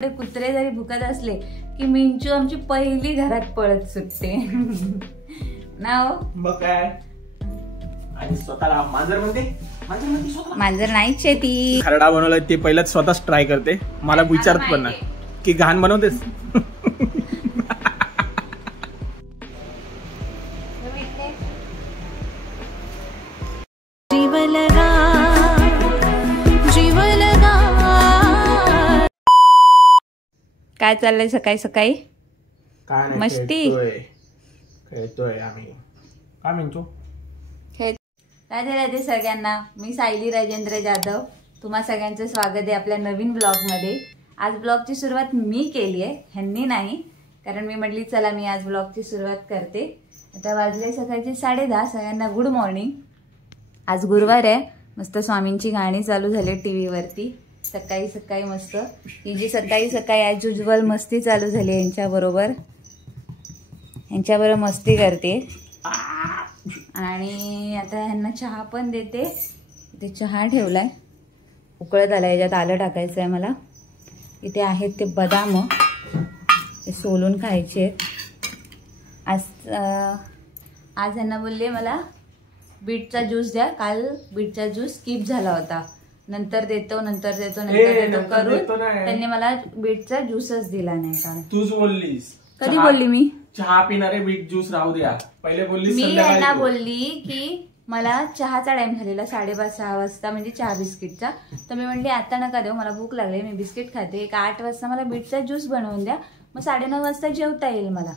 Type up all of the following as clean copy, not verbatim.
कुत्रे जरी भुकत असले की मिंचू आमची पहिली घरात पळत सुटते ना हो. मग काय. आणि स्वतःला मांजर म्हणते. मांजर नाहीच आहे ती. खरडा बनवलाय ते पहिलाच स्वतःच ट्राय करते. मला विचारत पण नाही की घाण बनवतेस. काय चाललंय सकाळी सकाळी. काय नाही, मस्ती खेळतोय आम्ही. काय म्हणतो. राधे राधे सगळ्यांना. मी सायली राजेंद्र जाधव. तुम्हा सगळ्यांचं स्वागत आहे आपल्या नवीन ब्लॉगमध्ये. आज ब्लॉगची सुरुवात मी केली आहे, ह्यांनी नाही. कारण मी म्हटली चला मी आज ब्लॉगची सुरुवात करते. आता वाजले सकाळचे 10:30. सगळ्यांना गुड मॉर्निंग. आज गुरुवार आहे. मस्त स्वामींची गाणी चालू झाली टीव्हीवरती सकाळी सकाळी. मस्त ही जी सकाळी सकाळी ॲज युजल मस्ती चालू झाली यांच्याबरोबर मस्ती करते. आणि आता ह्यांना चहा पण देते. इथे चहा ठेवलाय, उकळत आलाय, याच्यात आलं टाकायचं आहे मला. इथे आहेत ते बदाम, ते सोलून खायचे आहेत. आज ह्यांना बोलले मला बीटचा ज्यूस द्या. काल बीटचा ज्यूस स्किप झाला होता. नंतर देतो करून त्यांनी मला बीटचा ज्यूसच दिला नाही. काल तूच बोललीस. कधी बोलली मी. चहा पिणारे बीट ज्यूस राहू द्या. पहिले बोलली मी यांना बोलली की मला चहाचा टाइम झालेला 5:30-6 वाजता, म्हणजे चहा बिस्किटचा. तर मी म्हणली आता नका देऊ, मला भूक लागली, मी बिस्किट खाते. 8 वाजता मला बीटचा ज्यूस बनवून द्या, मग 9:30 वाजता जेवता येईल मला.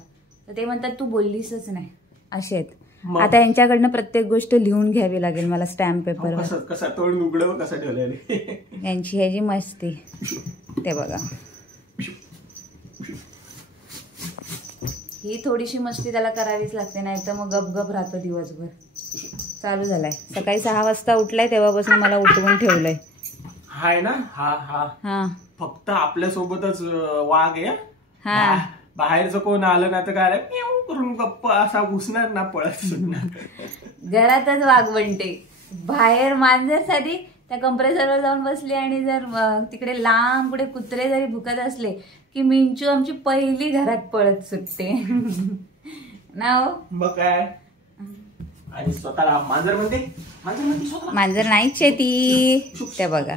तर ते म्हणतात तू बोललीसच नाही. असे आहेत. आता यांच्याकडनं प्रत्येक गोष्ट लिहून घ्यावी लागेल मला स्टॅम्प पेपरवर. कसा तोंड उघडं कसं ठेवलेलं यांची ह्याची मस्ती ते बघा. ही थोडीशी मस्ती त्याला करावीच लागते, नाही तर मग गपगप राहतो दिवसभर. चालू झालाय. सकाळी 6 वाजता उठलाय तेव्हापासून मला उठवून ठेवलंय. हाय ना. हा फक्त आपल्यासोबतच वाघ आहे. हा बाहेरचं कोण आलं ना तर काय करून गप्प असा घुसणार ना, पळत सुटणार. घरातच वाघ बनते. बाहेर मांजर साठी त्या कंप्रेसरवर जाऊन बसली. आणि जर तिकडे लांब पुढे कुत्रे जरी भुकत असले की मिंचू आमची पहिली घरात पळत सुटते ना हो. मग काय. आणि स्वतःला मांजर म्हणते. मांजर नाहीच आहे ती. ते बघा.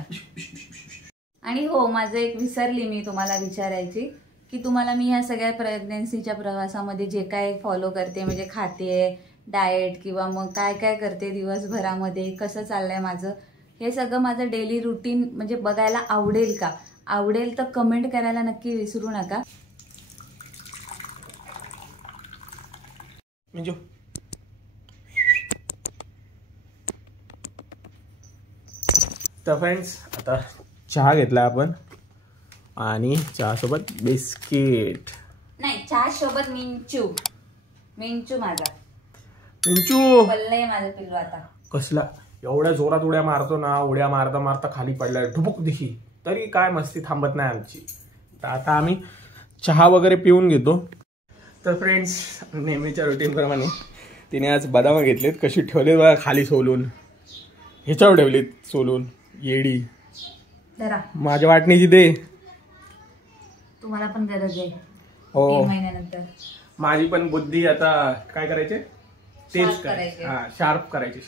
आणि हो, माझं एक विसरली मी तुम्हाला विचारायची की तुम्हाला मी ह्या सगळ्या प्रेग्नन्सीच्या प्रवासामध्ये जे काय फॉलो करते, म्हणजे खाते, डाएट किंवा मग काय काय करते दिवसभरामध्ये, कसं चाललंय माझं, हे सगळं माझं डेली रुटीन म्हणजे बघायला आवडेल का. आवडेल तर कमेंट करायला नक्की विसरू नका. तर फ्रेंड्स, आता चहा घेतला आपण आणि चहा सोबत बिस्किट. नाही, चहा सोबत मिंचू माझा. मिंचू पल्लय माझं पिल्लू. आता कसला एवढ्या जोरात उड्या मारतो ना, उड्या मारता मारता खाली पडलाय ढुबुक दिशी, तरी काय मस्ती थांबत नाही आमची. तर आता आम्ही चहा वगैरे पिऊन घेतो. तर फ्रेंड्स, नेहमीच्या रुटीन प्रमाणे तिने आज बदाम घेतलेत. कशी ठेवलेत बघा खाली सोलून. ह्याच्यावर ठेवलीत सोलून. येडी. माझ्या वाटणीची दे. तुम्हाला पण गरज आहे. हो, 3 महिन्यानंतर माझी पण बुद्धी आता काय करायचे तेच करायचे. शार्प करायचे.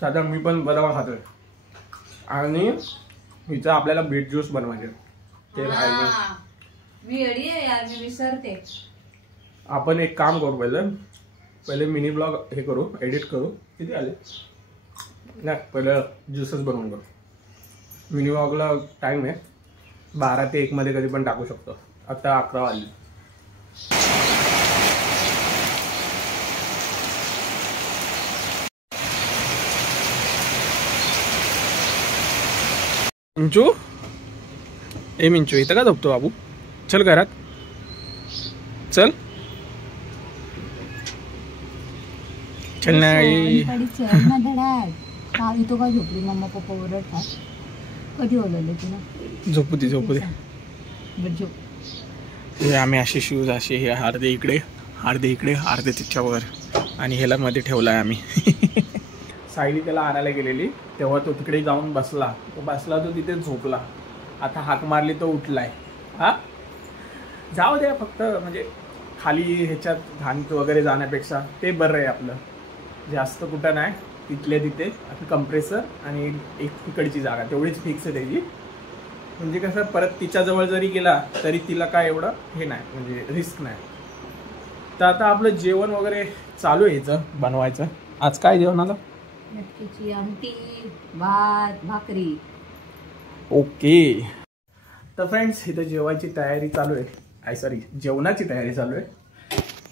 साधा मी पण बदाम खातोय. आणि हिचा आपल्याला बीट ज्यूस बनवायचे. ते राहायचं. मी येडी आहे यार, मी विसरते. आपण एक काम करू. पहिले मिनी ब्लॉग हे करू, एडिट करू. किती आले नाही, पहिलं ज्यूसच बनवून करू. मिनी ब्लॉगला टाइम आहे 12 ते 1 मध्ये कधी पण टाकू शकतो. आता 11 वाजले. मिंचू, मिंचू इथं का झोपतो बाबू. चल घरात चल. चल नाही. तो काय झोपली. मम्मा पप्पा ओरडतात. कधी ओरडले तुला. झोपू दे. आम्ही असे शूज असे हे अर्धे इकडे अर्धे तिच्यावर आणि ह्याला मध्ये ठेवलाय आम्ही. सायली त्याला आणायला गेलेली तेव्हा तो तिकडे जाऊन बसला. तो तिथे झोपला. आता हाक मारली तो उठलाय. हा जाऊ द्या, फक्त म्हणजे खाली ह्याच्यात घाण वगैरे जाण्यापेक्षा ते बरं आहे आपलं. जास्त कुठं नाही, तिथल्या तिथे आता कंप्रेसर आणि एक तिकडची जागा तेवढीच फिक्स आहे त्याची. म्हणजे कसं परत तिच्याजवळ जरी गेला तरी तिला काय एवढं हे नाही, म्हणजे रिस्क नाही. तर आता आपलं जेवण वगैरे चालू आहे याचं बनवायचं. आज काय जेवणाला? मटकीची आमटी, भात, भाकरी. ओके. तर फ्रेंड्स इथं जेवायची तयारी चालू आहे. सॉरी, जेवणाची तयारी चालू आहे.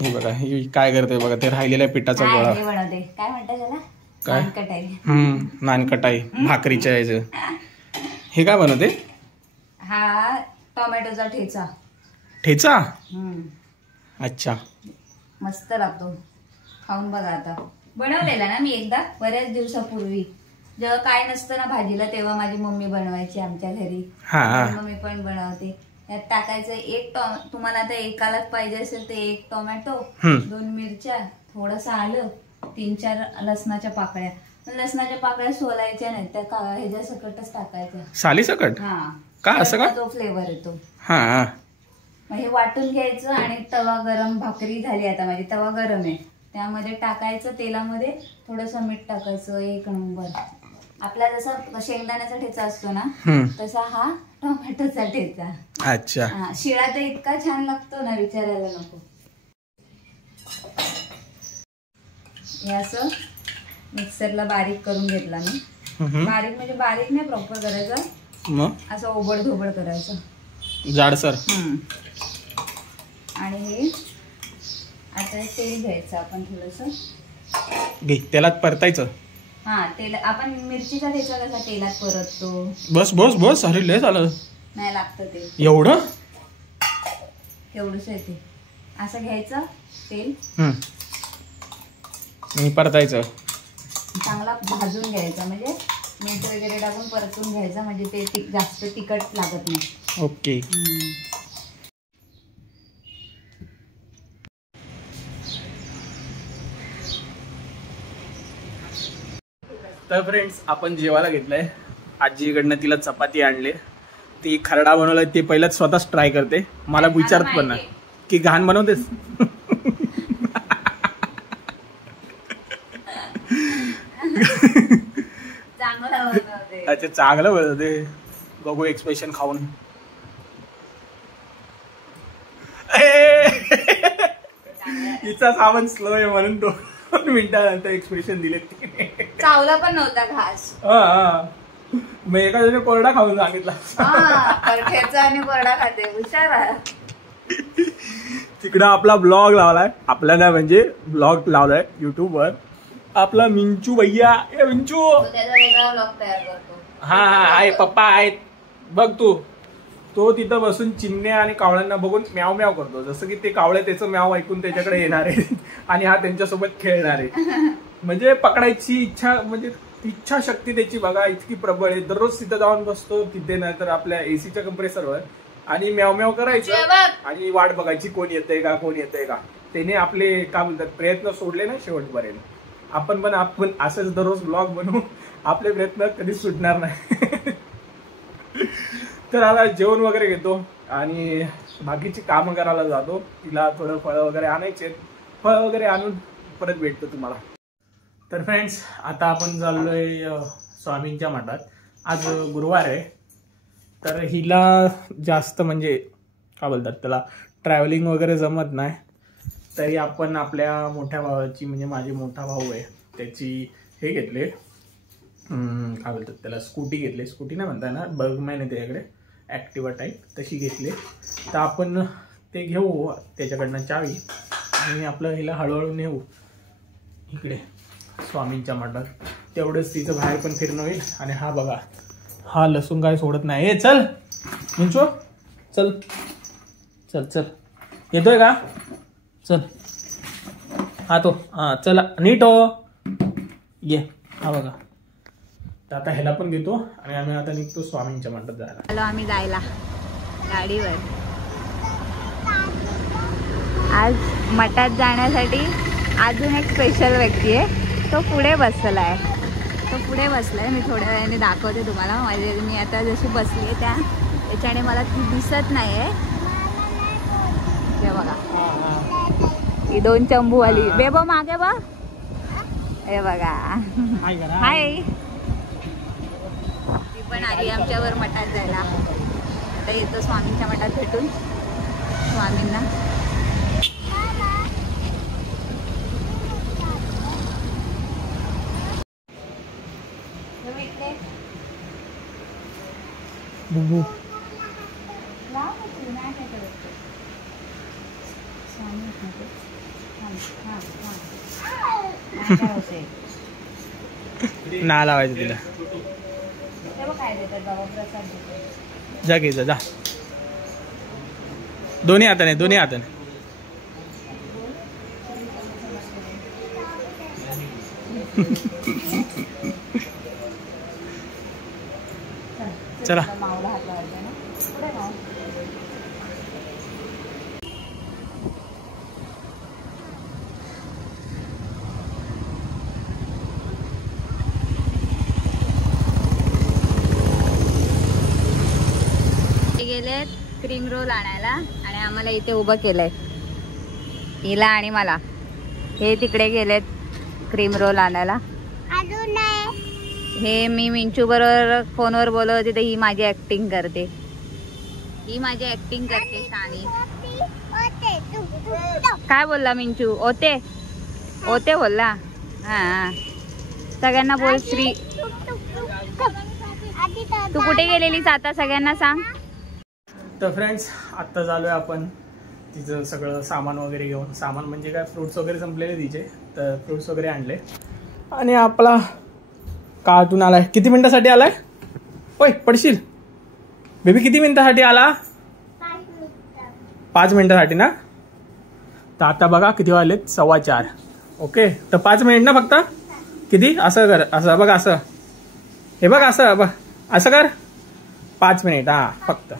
हे बघा ही काय करते बघा, ते राहिलेल्या पिठाचा गोळा. काय म्हणतात त्याला? काय? नानकटाई. नानकटाई भाकरीच्या याचं. हे काय बनवते? हा टोमॅटोचा ठेचा. ठेचा? अच्छा, मस्त लागतो, खाऊन बघा. आता बनवलेला ना मी एकदा बऱ्याच दिवसापूर्वी, जेव्हा काय नसतं ना भाजीला तेव्हा माझी मम्मी बनवायची आमच्या घरी. मम्मी पण बनवते. यात टाकायचं एक तुम्हाला आता एकालाच पाहिजे असेल तर 1 टोमॅटो, 2 मिरच्या, थोडस आलं, 3-4 लसणाच्या पाकळ्या. लसणाच्या पाकळ्या सोलायच्या नाही, त्या ह्याच्या सकटच टाकायच्या. साली सकट? हा का असं का? तो फ्लेवर येतो. हा मग हे वाटून घ्यायचं आणि तवा गरम, भाकरी झाली आता माझी, तवा गरम आहे, त्यामध्ये टाकायचं तेलामध्ये, थोडंसं मीठ टाकायचं. 1 नंबर. आपला जसा शेंगदाण्याचा ठेचा असतो ना तसा हा टोमॅटोचा ठेचा. अच्छा. शिळा तर इतका छान लागतो ना विचारायला नको. हे असं मिक्सरला बारीक करून घेतला मी. बारीक म्हणजे बारीक नाही प्रॉपर करायचं, मग असं ओबड धोबड करायचं, जाडसर. आणि हे आता तेल घ्यायचं आपण थोडस, तेलात परतायचं. हा तेल आपण मिरचीचा ठेचा कसा तेलात परततो. बस बस बस, अरे लय झालं. नाही लागतं ते एवढं, तेवढंच येते. असं घ्यायचं तेल आणि परतायचं, चांगला भाजून घ्यायचा, म्हणजे मीठ वगैरे टाकून परतून घ्यायचं, म्हणजे ते जास्त तिखट लागत नाही. ओके. तर फ्रेंड्स आपण जेवायला घेतलंय. आजीकडनं तिला चपाती आणले, ती खरडा बनवलाय, ते पहिलाच स्वतःच ट्राय करते. मला विचारत पण नाही की घाण बनवतेस. अच्छा, चांगलं बनवते. बघू एक्सप्रेशन खाऊन. हिचा सामान स्लो आहे म्हणून 2 मिनिटानंतर एक्सप्रेशन दिले. चावला पण नव्हता घास. मग एका जण कोरडा खाऊन सांगितला. आणि कोरडा खाते, हुशार आहे. तिकडं आपला ब्लॉग लावलाय, आपल्याला म्हणजे ब्लॉग लावलाय युट्यूब वर आपला मिंचू भैया. ए मिंचू, त्याचा वेगळा ब्लॉग तयार करतो. हा आहे, पप्पा आहेत बघ तू. तो तिथं बसून चिमण्या आणि कावळ्यांना बघून म्याव म्याव करतो, जसं की ते कावळे त्याचं म्याव ऐकून त्याच्याकडे येणार आहे आणि हा त्यांच्यासोबत खेळणार आहे. म्हणजे पकडायची इच्छा, म्हणजे इच्छाशक्ती त्याची बघा इतकी प्रबळ आहे. दररोज तिथं जाऊन बसतो, तिथे नाही तर आपल्या एसीच्या कंप्रेसरवर, आणि म्याव म्याव करायचं आणि वाट बघायची कोण येतंय का, कोण येतंय का. त्याने आपले काय म्हणतात प्रयत्न सोडले ना शेवटपर्यंत. आपण असंच दररोज ब्लॉग बनवू, आपले प्रयत्न कधीच सुटणार नाही. तर आता जेवण वगैरे घेतो आणि बाकीची कामं करायला जातो. तिला थोडं फळं वगैरे आणायचे, फळं वगैरे आणून परत भेटतो तुम्हाला. तर फ्रेंड्स आता आपण चाललोय स्वामींच्या मठात. आज गुरुवार आहे, तर हिला जास्त म्हणजे काय बोलतात त्याला ट्रॅव्हलिंग वगैरे जमत नाही. तरी आपण आपल्या मोठ्या भावाची, म्हणजे माझे मोठा भाऊ आहे त्याची हे घेतले, काय बोलतात त्याला स्कूटी घेतली. स्कूटी नाही म्हणताय ना, बर्गमॅन आहे त्याच्याकडे, ॲक्टिवा टाईप तशी घेतली. तर आपण ते घेऊ त्याच्याकडनं चावी आणि आपलं हिला हळूहळू नेऊ इकडे स्वामींच्या मठात. तेवढंच तिचं बाहेर पण फिरणं होईल. आणि हा बघा, हा लसूण काय सोडत नाही. ए चल मिंचू, चल चल चल, येतोय का? चल, हा तो, हा चला नीट हो, ये. हा बघा, तर आता ह्याला पण घेतो आणि आम्ही आता निघतो स्वामींच्या मठात जायला. चलो आम्ही जायला गाडीवर. आज मठात जाण्यासाठी अजून एक स्पेशल व्यक्ती आहे, तो पुढे बसलाय. मी थोड्या वेळाने दाखवते तुम्हाला. मी आता जशी बसली आहे त्या त्याच्याने मला ती दिसत नाही आहे. हे बघा ही 2 चंबूवाली बेबो मागे बघ. हे बघा हाय. ती पण आली आमच्यावर मठात जायला. आता येतो स्वामींच्या मठात भेटून स्वामींना. बुबू ना लावायचं तिला. जा घे जा. दोन्ही हाताने दोन्ही हाताने. चला गेलेत क्रीम रोल आणायला आणि आम्हाला इथे उभं केलंय हिला आणि मला. हे तिकडे गेलेत क्रीम रोल आणायला. हे मी मिंचू बरोबर फोनवर बोलत होते तर ही माझी ऍक्टिंग करते. ही माझी ऍक्टिंग करते शानी. काय बोलला मिंचू? ओते ओते बोलला. हा सगळ्यांना बोल श्री. तू कुठे गेलेलीस आता सगळ्यांना सांग. तर फ्रेंड्स आत्ता झालोय आपण तिचं सगळं सामान वगैरे घेऊन. सामान म्हणजे काय फ्रुट्स वगैरे संपलेले तिचे. तर फ्रुट्स वगैरे आणले आणि आपला कार्टून आलाय. किती मिनिटासाठी आलाय? होय पडशील बेबी. किती मिनिटासाठी आला? 5 मिनिटासाठी ना. तर आता बघा किती वाजलेत 4:15. ओके तर 5 मिनिट ना फक्त. किती असं कर. असं बघ असं. हे बघ असं बघ असं कर. 5 मिनिट हा फक्त.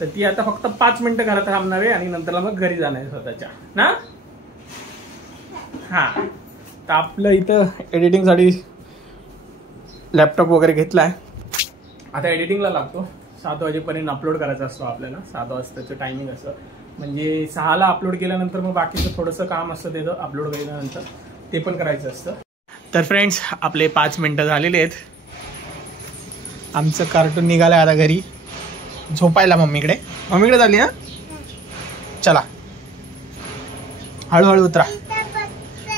तर ती आता फक्त 5 मिनिटं घरात थांबणार आहे आणि नंतर मग घरी जाणार आहे स्वतःच्या ना. हा तर आपलं इथं एडिटिंगसाठी लॅपटॉप वगैरे घेतलाय. आता एडिटिंगला लागतो. 7 वाजेपर्यंत अपलोड करायचा असतो आपल्याला. 7 वाजताचं टायमिंग असतं. म्हणजे 6ला अपलोड केल्यानंतर मग बाकीचं थोडंसं काम असतं त्याचं अपलोड केल्यानंतर ते पण करायचं असतं. तर फ्रेंड्स आपले 5 मिनिटं झालेले आहेत. आमचं कार्टून निघालंय आता घरी झोपायला मम्मीकडे. मम्मीकडे झाली ना. चला हळूहळू उतरा.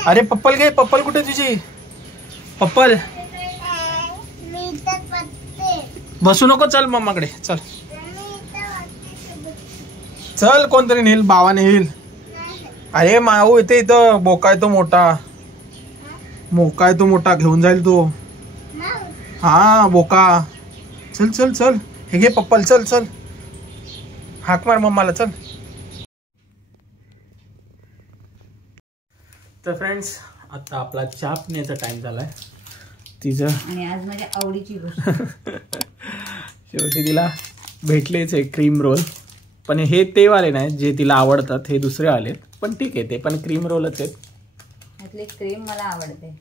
अरे पप्पल घे. पप्पल कुठे तुझी? पप्पल बसू नको. चल मम्माकडे चल. चल कोणतरी नेईल. बाबा नेईल. अरे माऊ इथे इथं बोका आहे तो मोठा. मोका आहे तो मोठा घेऊन जाईल तो. हा बोका. चल चल चल. हे घे पप्पल. चल चल हाक मार मम्माला. चल. तर फ्रेंड्स आता आपला चहा पिण्याचा टाइम झालाय तिचं. आणि आज माझ्या आवडीची गोष्ट शेवटी तिला भेटलेच आहे क्रीम रोल. पण हे ते वाले नाही जे तिला आवडतात. हे दुसरे आलेत पण ठीक आहे. ते पण क्रीम रोलच आहेत. यातली क्रीम मला आवडते.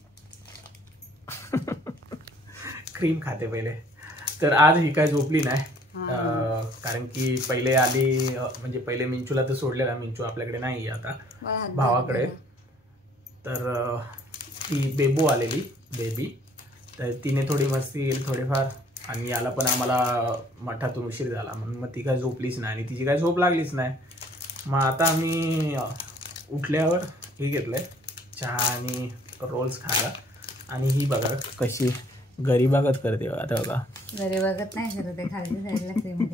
क्रीम खाते पहिले. तर आज ही काय झोपली नाही. कारण की पहिले आली म्हणजे पहिले मिंचूला तर सोडलेला. मिंचू आपल्याकडे नाही आता भावाकडे. तर ती बेबू आलेली बेबी. तर तिने थोडी मस्ती केली थोडीफार. आणि याला पण आम्हाला मठातून उशीर झाला म्हणून मग ती काय झोपलीच नाही आणि तिची काय झोप लागलीच नाही. मग आता आम्ही उठल्यावर हे घेतलंय चहा आणि रोल्स खायला. आणि ही बघा कशी घरी बघत करते. आता बघा घरी बघत नाही खरं ते खाली साईडला क्रीम.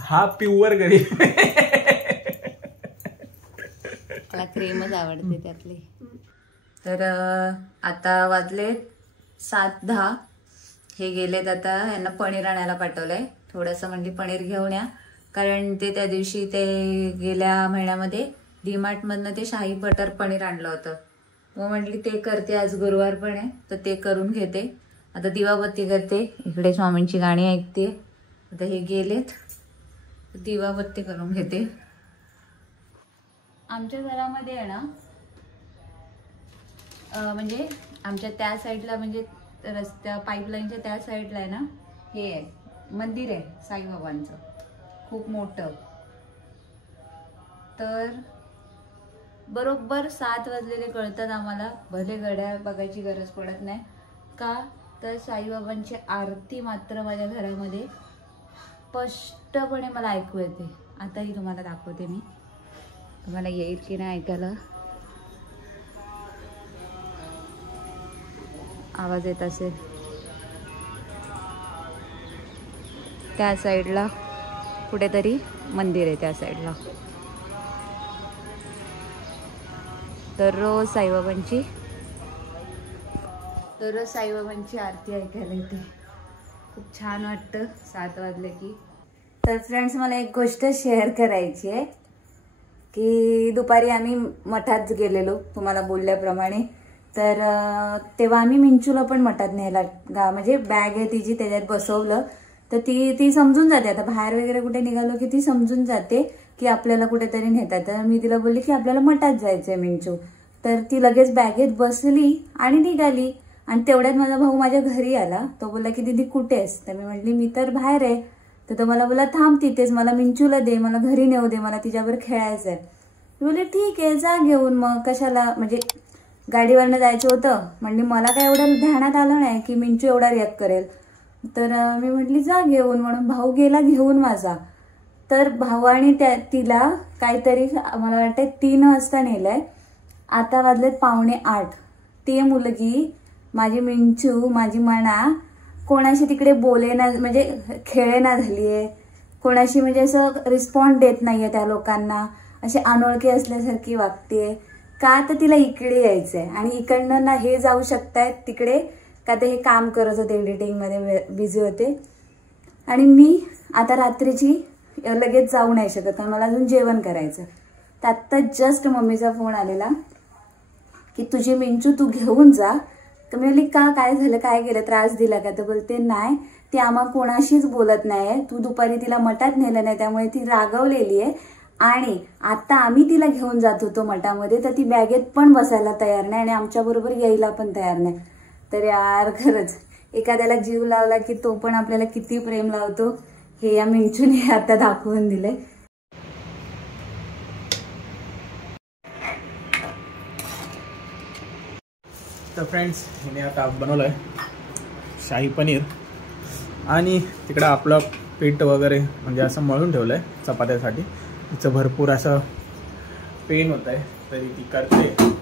हा प्युअर घरी. मला क्रीमच आवडते त्यातली. तर आता वाजले 7:10. हे गेलेत आता. यांना पनीर आणायला पाठवलंय. थोडंसं म्हणजे पनीर घेऊन या. कारण ते त्या दिवशी ते गेल्या महिन्यामध्ये डीमार्ट मधनं ते शाही बटर पनीर आणलं होतं. मग म्हटली ते करते. आज गुरुवार पण आहे तर ते करून घेते. आता दिवाबत्ती करते. इकडे स्वामींची गाणी ऐकते. आता हे गेलेत दिवाबत्ती करून घेते. आमच्या घरामध्ये आहे ना म्हणजे आमच्या त्या साईडला म्हणजे रस्त्या पाईपलाईनच्या त्या साईडला आहे ना, हे आहे मंदिर आहे साईबाबांचं खूप मोठं. तर बरोबर 7 वाजलेले कळतात आम्हाला, भले घड्याळ बघायची गरज पडत नाही का. तर साईबाबांची आरती मात्र माझ्या घरामध्ये स्पष्टपणे मला ऐकू येते. आताही तुम्हाला दाखवते मी, तुम्हाला येईल की नाही ऐकायला. आवाज येत असेल. त्या साईडला कुठेतरी मंदिर आहे, त्या साईडला. दररोज साईबाबांची आरती ऐकायला येते. खूप छान वाटतं 7 वाजले की. तर फ्रेंड्स, मला एक गोष्ट शेअर करायची आहे की दुपारी आम्ही मठात गेलेलो तुम्हाला बोलल्याप्रमाणे. तर तेव्हा आम्ही मिंचूला पण मठात न्यायला, म्हणजे बॅग आहे तिची, त्याच्यात बसवलं. तर ती समजून जाते, आता बाहेर वगैरे कुठे निघालो की ती समजून जाते की आपल्याला कुठेतरी नेतात. तर मी तिला बोलली की आपल्याला मठात जायचंय मिंचू. तर ती लगेच बॅगेत बसली आणि निघाली. आणि तेवढ्यात माझा भाऊ माझ्या घरी आला. तो बोलला की दीदी कुठेस? तर मी म्हटली मी तर बाहेर आहे. तर तो मला बोला थांब तिथेच, मला मिंचूला दे, मला घरी नेऊ दे, मला तिच्यावर खेळायचंय. मी बोलले ठीक आहे जा घेऊन, मग कशाला, म्हणजे गाडीवरनं जायचं होतं. म्हणली मला काय एवढं ध्यानात आलं नाही की मिंचू एवढा रिॲक्ट करेल. तर मी म्हटली जा घेऊन, म्हणून भाऊ गेला घेऊन माझा. तर भावाने तिला काहीतरी मला वाटतं 3 वाजता नेलंय. आता वाजलेत 7:45. ती मुलगी माझी मिंचू, माझी मना कोणाशी तिकडे बोलेना, म्हणजे खेळेना झालीये, कोणाशी म्हणजे असं रिस्पॉन्ड देत नाहीये त्या लोकांना, अशी अनोळखी असल्यासारखी वागतेय. का तर तिला इकडे यायचंय आणि इकडनं ना हे जाऊ शकतायत तिकडे, का तर हे काम करत होते, एडिटिंगमध्ये बिझी होते. आणि मी आता रात्रीची लगेच जाऊ नाही शकत कारण मला अजून जेवण करायचं. तर आत्ता जस्ट मम्मीचा फोन आलेला की तुझी मिंचू तू घेऊन जा. तर मी म्हणली का, काय झालं, काय केलं, त्रास दिला का? तर बोलते नाही, ती आम्हा कोणाशीच बोलत नाहीये, तू दुपारी तिला मठात नेलं नाही त्यामुळे ती रागवलेली आहे. आणि आता आम्ही तिला घेऊन जात होतो मठामध्ये, तर ती बॅगेत पण बसायला तयार नाही आणि आमच्या बरोबर यायला पण तयार नाही. तर यार खरंच एखाद्याला जीव लावला की तो पण आपल्याला किती प्रेम लावतो हे या मिंचूने आता दाखवून दिले. तर फ्रेंड्स, हिने आता बनवलंय शाही पनीर आणि तिकडं आपलं पीठ वगैरे म्हणजे असं मळून ठेवलंय चपात्यासाठी. तिचं भरपूर असं पेन होत आहे तरी ती करते.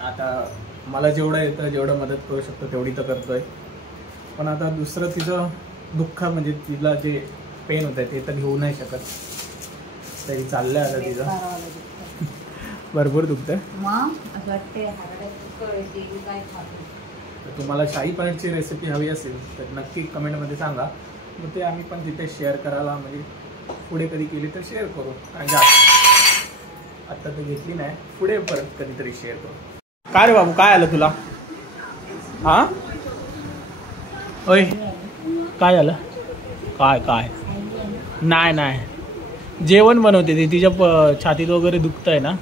आता मला जेवढं येतं, जेवढं मदत करू शकतो तेवढी तर करतोय. पण आता दुसरं तिचं दुःख म्हणजे तिला जे पेन होत आहे ते तर घेऊ नाही शकत, तरी चाललंय आता तिचं भरपूर दुखतंय. तर तुम्हाला शाही पनीरची रेसिपी हवी असेल तर नक्की कमेंटमध्ये सांगा, मग ते आम्ही पण तिथे शेअर करायला, म्हणजे पुढे कधी केली तर शेअर करू. आणि आता तर घेतली नाही, पुढे परत कधीतरी शेअर करू. काय रे बाबू, काय आलं तुला? हा ओय, काय आलं? काय काय नाही नाही, जेवण बनवते ती. तिच्या छातीत वगैरे दुखतंय ना?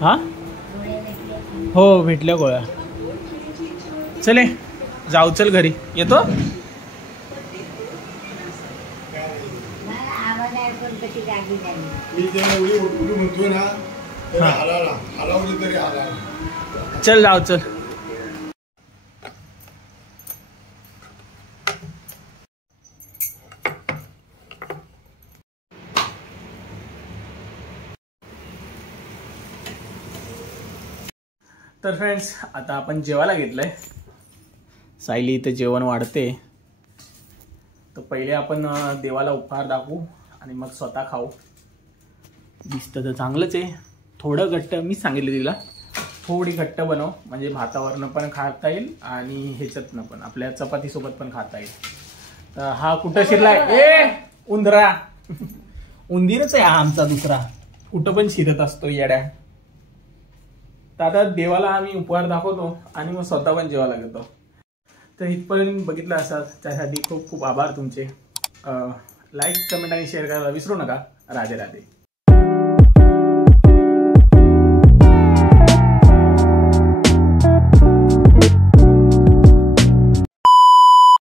हा हो, भेटल्या गोळ्या. चले जाऊ, चल घरी येतो. चल जाऊ, चल. तर फ्रेंड्स, आता आपण जेवायला घेतलंय. सायली इथं जेवण वाढते. तर पहिले आपण देवाला उपहार दाखवू आणि मग स्वतः खाऊ. दिसतं तर चांगलंच आहे. थोडं घट्ट, मी सांगितलं तिला थोडी घट्ट बनव, म्हणजे भातावरनं पण खाता येईल आणि ह्याच्यातनं पण आपल्या चपातीसोबत पण खाता येईल. तर हा कुठं शिरलाय? ए उंदरा, उंदीरच आहे हा आमचा दुसरा, कुठं पण शिरत असतो येड्या. तर आता देवाला आम्ही उपहार दाखवतो आणि मग स्वतः पण जेवायला घेतो. तर इथपर्यंत बघितलं असाल त्यासाठी खूप खूप आभार तुमचे. लाईक, कमेंट आणि शेअर करायला विसरू नका. राधे राधे.